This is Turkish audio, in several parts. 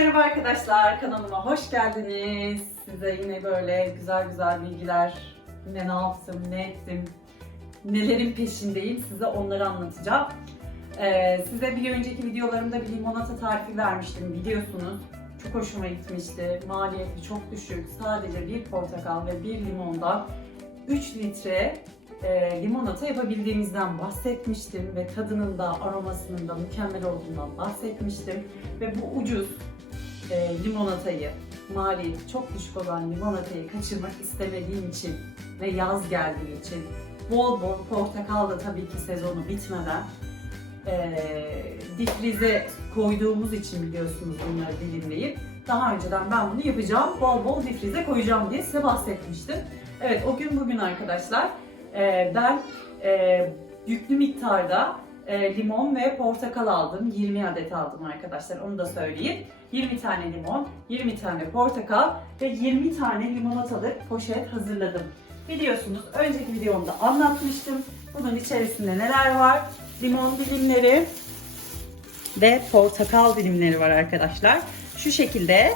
Merhaba arkadaşlar. Kanalıma hoş geldiniz. Size yine böyle güzel güzel bilgiler, yine ne yaptım, ne ettim, nelerin peşindeyim size onları anlatacağım. Ee, size bir önceki videolarımda bir limonata tarifi vermiştim biliyorsunuz. Çok hoşuma gitmişti. Maliyeti çok düşük. Sadece bir portakal ve bir limondan 3 litre e, limonata yapabildiğimizden bahsetmiştim ve tadının da aromasının da mükemmel olduğundan bahsetmiştim ve bu ucuz e, limonatayı maliyeti çok düşük olan limonatayı kaçırmak istemediğim için ve yaz geldiği için bol bol portakal da tabii ki sezonu bitmeden e, difrize koyduğumuz için biliyorsunuz bunları dilimleyip daha önceden ben bunu yapacağım bol bol difrize koyacağım diye size bahsetmiştim. Evet o gün bugün arkadaşlar e, ben e, yüklü miktarda e, limon ve portakal aldım. 20 adet aldım arkadaşlar onu da söyleyeyim. 20 tane limon, 20 tane portakal ve 20 tane limonatalık poşet hazırladım. Biliyorsunuz önceki videomda anlatmıştım. Bunun içerisinde neler var? Limon dilimleri ve portakal dilimleri var arkadaşlar. Şu şekilde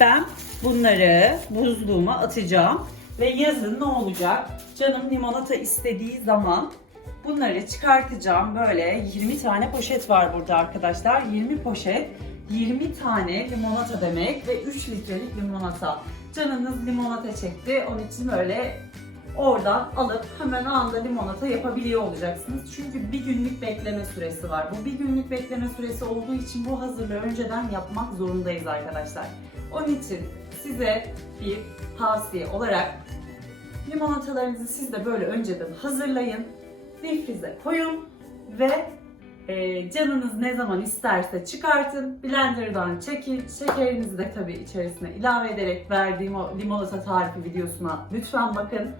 ben bunları buzluğuma atacağım. Ve yazın ne olacak? Canım limonata istediği zaman bunları çıkartacağım. Böyle 20 tane poşet var burada arkadaşlar. 20 poşet 20 tane limonata demek ve 3 litrelik limonata. Canınız limonata çekti. Onun için böyle oradan alıp hemen anında limonata yapabiliyor olacaksınız. Çünkü bir günlük bekleme süresi var. Bu bir günlük bekleme süresi olduğu için bu hazırlığı önceden yapmak zorundayız arkadaşlar. Onun için size bir tavsiye olarak limonatalarınızı siz de böyle önceden hazırlayın. Difrize koyun ve e, canınız ne zaman isterse çıkartın. Blenderdan çekin. Şekerinizi de tabii içerisine ilave ederek verdiğim o limonata tarifi videosuna lütfen bakın.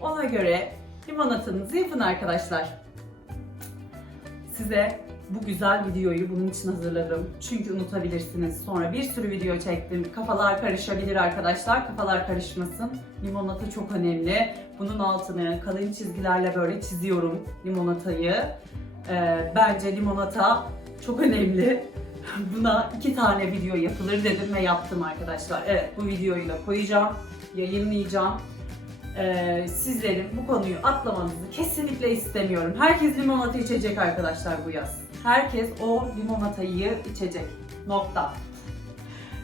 Ona göre limonatanızı yapın arkadaşlar. Size bu güzel videoyu bunun için hazırladım. Çünkü unutabilirsiniz. Sonra bir sürü video çektim. Kafalar karışabilir arkadaşlar. Kafalar karışmasın. Limonata çok önemli. Bunun altını kalın çizgilerle böyle çiziyorum limonatayı. Ee, bence limonata çok önemli. Buna iki tane video yapılır dedim ve yaptım arkadaşlar. Evet bu videoyu da koyacağım, yayınlayacağım. Ee, sizlerin bu konuyu atlamanızı kesinlikle istemiyorum. Herkes limonata içecek arkadaşlar bu yaz. Herkes o limonatayı içecek. Nokta.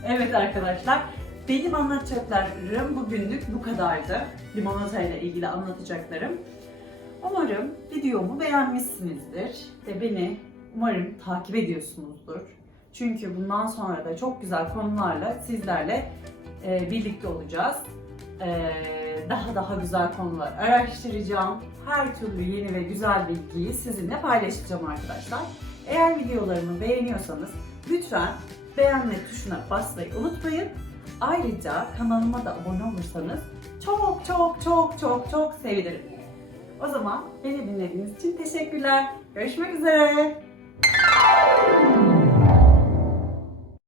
Evet arkadaşlar, benim anlatacaklarım bugünlük bu kadardı. Limonata ile ilgili anlatacaklarım. Umarım videomu beğenmişsinizdir ve beni umarım takip ediyorsunuzdur. Çünkü bundan sonra da çok güzel konularla sizlerle e, birlikte olacağız. E, daha daha güzel konular araştıracağım. Her türlü yeni ve güzel bilgiyi sizinle paylaşacağım arkadaşlar. Eğer videolarımı beğeniyorsanız lütfen beğenme tuşuna basmayı unutmayın. Ayrıca kanalıma da abone olursanız çok çok çok çok çok sevinirim. O zaman beni dinlediğiniz için teşekkürler. Görüşmek üzere.